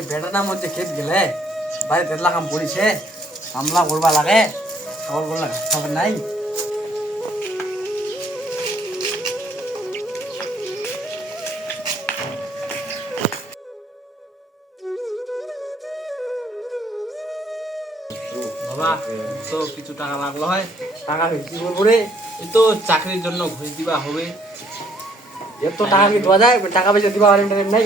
এই বেটাটার মধ্যে খেত গেলে বাইরে তেতলা কাম করিছে কামলা করবা লাগে খাবার করলা খাবার নাই বাবা তো কিছু টাকা লাগলো হয় টাকা কি করবো রে এই তো চাকরির জন্য ঘুষ দিবা হবে এত টাকা কি দেওয়া যায় টাকা পয়সা দিবা নাই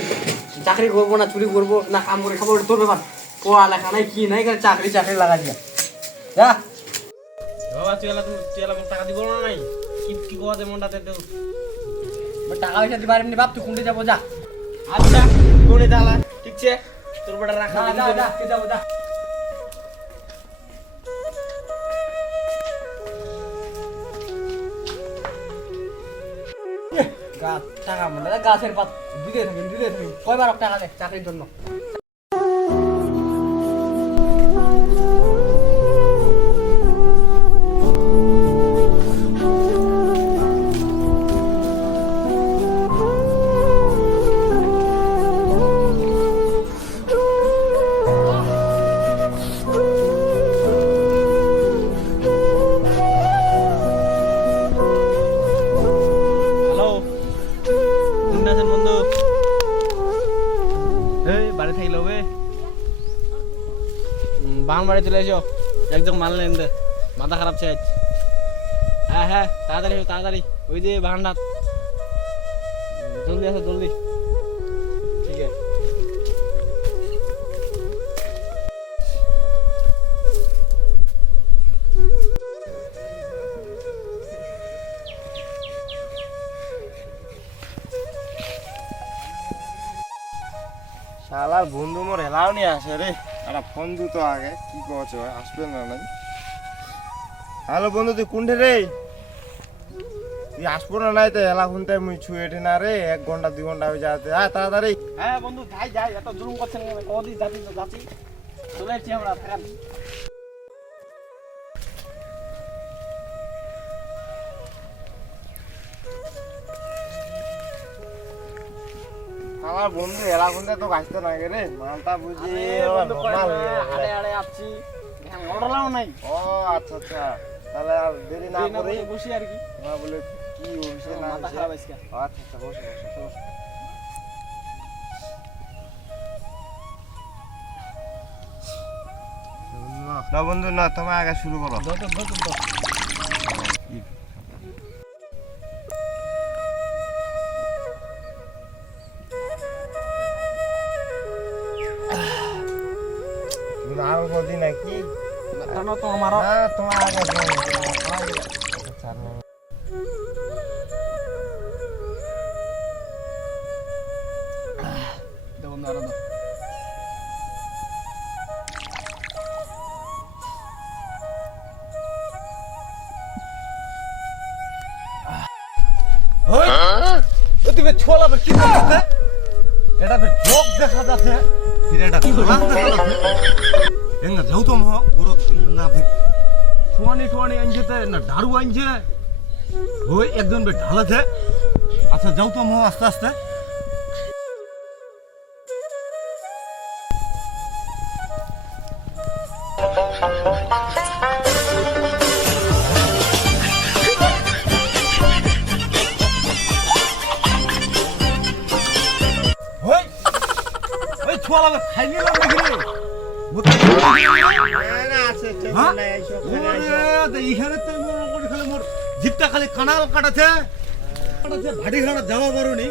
চাকরি করবো না চুরি করবো না কাম করে খাবো তোর ব্যাপার পড়ালেখা নাই কি নাই চাকরি চাকরি লাগা দিয়া যা বাবা তুই এলা টাকা দিব না নাই কি কি কোয়া দে মনটাতে তো টাকা পয়সা দিবা এমনি বাপ তুই কোনটা যাবো যা আচ্ছা কোনে দালা ঠিক আছে তোর বড় রাখা যা যা কে যাবো যা টাকা মানে গাছের পাত দিতে থাকি কয়বার টাকা দেখ চাকরির জন্য বাড়ি চলে এসো একদম মাল নেন দে মাথা খারাপ ছে হ্যাঁ হ্যাঁ তাড়াতাড়ি তাড়াতাড়ি ওই যে বাহানটা জলদি আসো জলদি ঠিক আছে শালার বন্ধু মোর হেলাও নিয়ে আসে রে একটা ফোন দিত আগে কি করছে আসবে না নাই হ্যালো বন্ধু তুই কোনঠে রে তুই আসবো না নাই তো হেলা শুনতে মুই ছুঁয়ে না রে 1 ঘন্টা 2 ঘন্টা হয়ে যাতে হ্যাঁ তাড়াতাড়ি হ্যাঁ বন্ধু যাই যাই এত জুলুম করছেন কদি যাচ্ছি তো যাচ্ছি চলে এসেছি আমরা থাকান আমার বন্ধু হেলা শুনতে তো আসতে না রে মালটা বুঝি আরে আরে আসছি অর্ডারও নাই ও আচ্ছা আচ্ছা তাহলে আর দেরি না করে বসি আর কি না বলে কি হইছে না মাথা খারাপ আজকে আচ্ছা আচ্ছা বসে বসে না বন্ধু না তুমি আগে শুরু করো আরো কদিন নাকি তো আমার তোমার আগে দেখুন আরো তুমি ছোলা কি করতে এটা তো জোক দেখা যাচ্ছে ফিরেটা খোলা দেখা যাচ্ছে এঙ্গা যাও তো মহ গুরু না ভে টোয়ানি আনজেতে না দারু আনজে ওই একজন বে ঢালাছে আচ্ছা যাও তো মহ আস্তে আস্তে ছোলা খাই নিলাম নাকি রে জিপটা খালি কানাল কাটাছে ভাটি ঘাটা যাওয়া পারোনি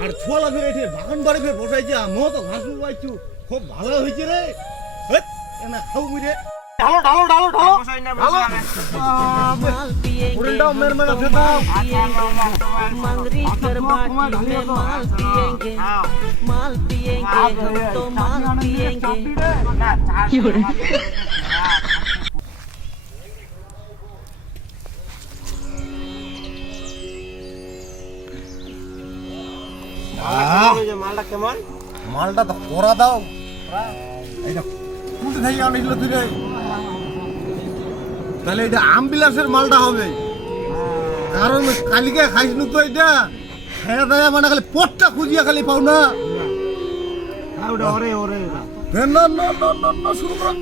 আর ছোলা ফের এঠে বাগান বাড়ি ফের বসাইছে আমিও তো ঘাস পাইছু খুব ভালো হয়েছে রে না খাও মুই রে ঢালো ঢালো ঢালো ঢালো পুরিলটাও মের মের আছে দাও मंगरी कर बाटी में माल पिएंगे माल पिएंगे हम तो माल पिएंगे মালটা কেমন মালটা তো পোড়া দাও এইটা কুলতে থাকি আনিল তুই রে তাহলে এটা আমবিলাসের মালটা হবে কারণ কালিকে খাইছনু তো এটা খায়া দায়া মানে খালি পটটা খুঁজিয়া খালি পাও না ওটা ওরে ওরে না না না না না শুরু কর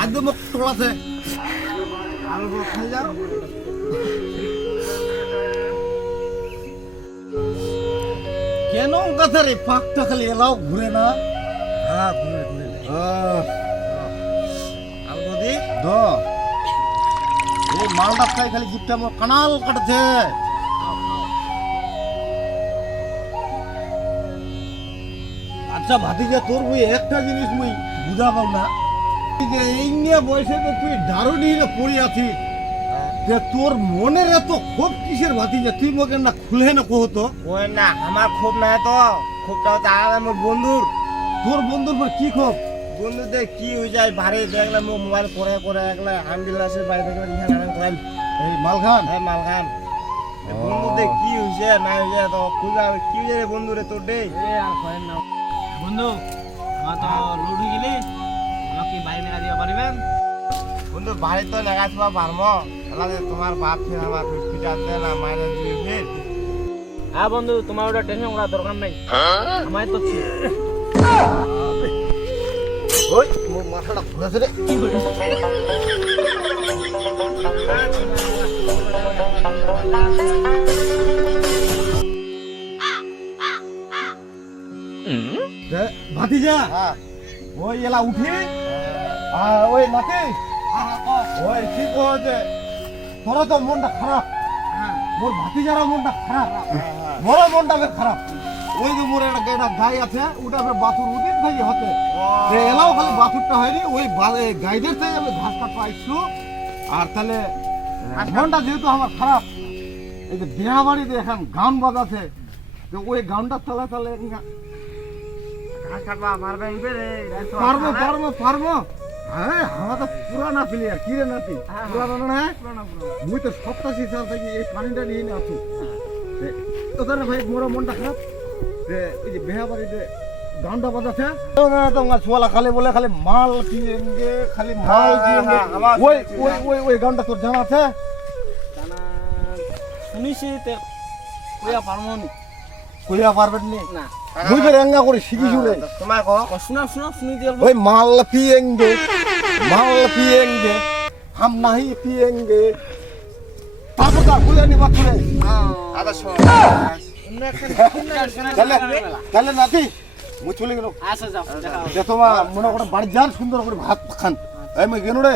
আজ মুখ তোলাছে আর খাই যাও কেন কথা রে পাকটা খালি এলাও ঘুরে না হ্যাঁ ঘুরে ঘুরে আর যদি দো এই মালটা খাই খালি জিপটা আমার কানাল কাটছে আচ্ছা ভাতিজা তোর বই একটা জিনিস মুই বুঝা পাও না যে এই নিয়ে বয়সে তো তুই দারুণই পড়ে আছিস যে তোর মনের এত ক্ষোভ কিসের ভাতিজা তুই মোকে না খুলে না কহতো ওই না আমার ক্ষোভ নাই তো ক্ষোভটা হচ্ছে আমার বন্ধুর তোর বন্ধুর পর কি ক্ষোভ বন্ধুদের কি হয়ে যায় বাড়ি দেখলাম মোবাইল করে করে একলা আন্দিলাসের বাড়ি দেখলাম ইহান আরাম করাই এই মালখান হ্যাঁ মালখান বন্ধুদের কি হয়েছে না হয়েছে তো খুঁজা কি হয়েছে রে বন্ধুরে তোর ডে বন্ধু আমার তো লোড হয়ে গেলে আমাকে বাইরে নেগা দিবা পারিবেন? বন্ধু বাড়ি তো লেগাছিবা পারবো তোমার বাপ ফির আমার পিটাতে না মায়ের দিয়ে ফির হ্যাঁ বন্ধু, তোমার ওটা টেনশন করার দরকার নাই, আমার তো ওই মোর মাথাটা ঘুরেছে রে ভাতিজা হ্যাঁ ওই এলা উঠি আর ওই নাকি ওই কি কহছে তোরা তো মনটা খারাপ মোর ভাতিজারা মনটা খারাপ বড় মনটা বেশ খারাপ ওই যে মোর একটা গাই আছে ওটা বাছুর উদিন থেকে হতে এলাও খালি বাছুরটা হয়নি ওই গাইদের থেকে আমি ঘাস কাটতে আসছো আর তাহলে মনটা যেহেতু আমার খারাপ এই যে বিয়া বাড়িতে এখন গান বাজাছে তো ওই গানটা চালা চালে ঘাস কাটবা পারবেন পারবো পারবো পারবো হ্যাঁ আমার তো পুরানা প্লেয়ার কি রে নাতি পুরানো না মুই তো 87 সাল থেকে এই পানিটা নিয়ে নিয়ে আছি তোদের ভাই মোর মনটা খারাপ এই যে বিয়া বাড়িতে গানটা বাজাছে তোমার ছোয়ালা খালি বলে খালি মাল পিয়েঙ্গে খালি মাল পিয়েঙ্গে ওই ওই ওই ওই গানটা তোর জানা আছে শুনিছি কইয়া পারবো নি, কইয়া পারবেন নি না মুই তো রেঙ্গা করে শিখিছু রে তোমার কো শোনা শোনা শুনি দিয়ে ওই माल पिएंगे हम नहीं पिएंगे पापा का कुले नहीं बात रे আদা শোন তাহলে নাতি মুই চলে গেল আচ্ছা যাও দেখা হবে। দেখো মা মনে করে বাড়ি যান সুন্দর করে ভাত খান এই মই গেল রে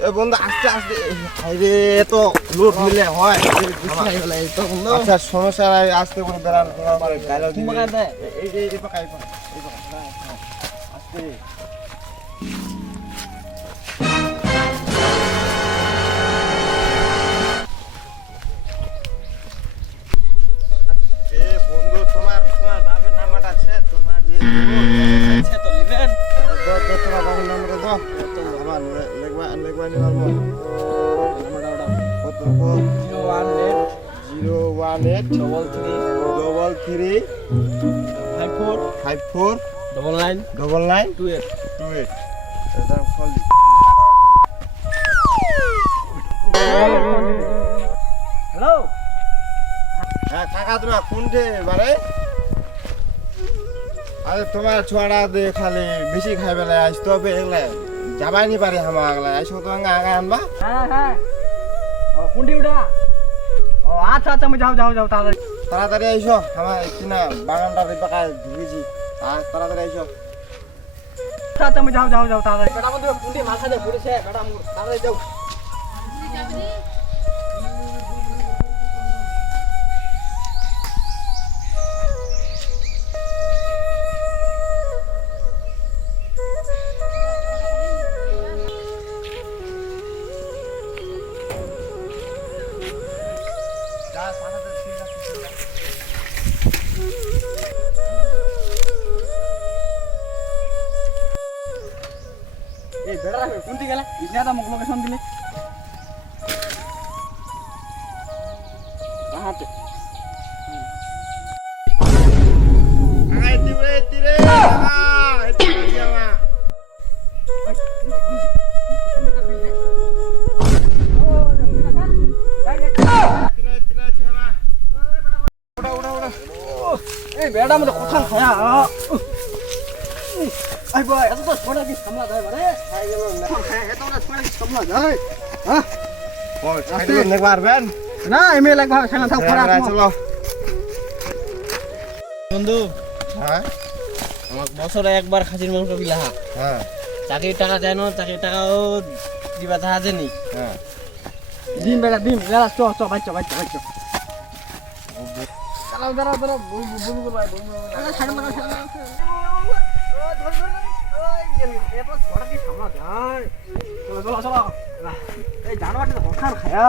এ বন্ধু আস্তে আস্তে আরে তো লোড মিলে হয় আচ্ছা সমস্যা নাই আস্তে করে বেরান তুমি বাগান দে এই পাকাই আস্তে এ বন্ধু তোমার বাবার নামটা আছে তোমার যে আচ্ছা তো লিবেন তোমার বাবার নামটা দাও আমার লেখবা নি পারবো কত 018 33 54 99 28 এটা ফলি হ্যালো হ্যাঁ কাকা তুমি কোনটে বারে আরে তোমার ছোয়াটা দে খালি বেশি খাই বেলা আসতে হবে এগুলা যাবাই নি পারে আমার আগলা আইসো তো আগা আনবা হ্যাঁ হ্যাঁ ও কোনটি উঠা ও আচ্ছা আচ্ছা আমি যাও যাও যাও তাড়াতাড়ি তাড়াতাড়ি আইসো আমার কিনা বাগানটা রেপাকায় ঢুকেছি তাড়াতাড়ি আইসো আচ্ছা আচ্ছা আমি যাও যাও যাও তাড়াতাড়ি বেটা বন্ধু কোনটি মাথা দিয়ে পড়েছে বেটা মোর তাড়াতাড়ি যাও এই বেটা রাখবে কোনটি গেলে ইতনা মুখ লোকেশন দিলে হাতে আই দিবে তিরে এত যাওয়া এই বেড়া মধ্যে কথা খায়া আই ভাই এত তো ছোড়া কি সামলা যায় বারে খাই গেল না খায় এত না ছোড়া কি সামলা যায় হ্যাঁ ওই সাইকেল নেক মারবেন না এমএ লাগবে খানা থাক পড়া চলো বন্ধু হ্যাঁ আমার বছরে একবার খাসির মাংস বিলা হ্যাঁ চাকরির টাকা দেয় না চাকরির টাকাও দিবা তাহা দেনি হ্যাঁ ডিম বেড়া ডিম বেড়া চ চ বাচ্চা বাচ্চা বাচ্চা দাঁড়াও দাঁড়াও দাঁড়াও বল বল বল ভাই বল ছাড় মারা ছাড় মারা ধর ধর ওই গেল এত ছোড়া কি সামলা যায় চলো চলো চলো এই জানোয়ারটা তো হঠাৎ খায়া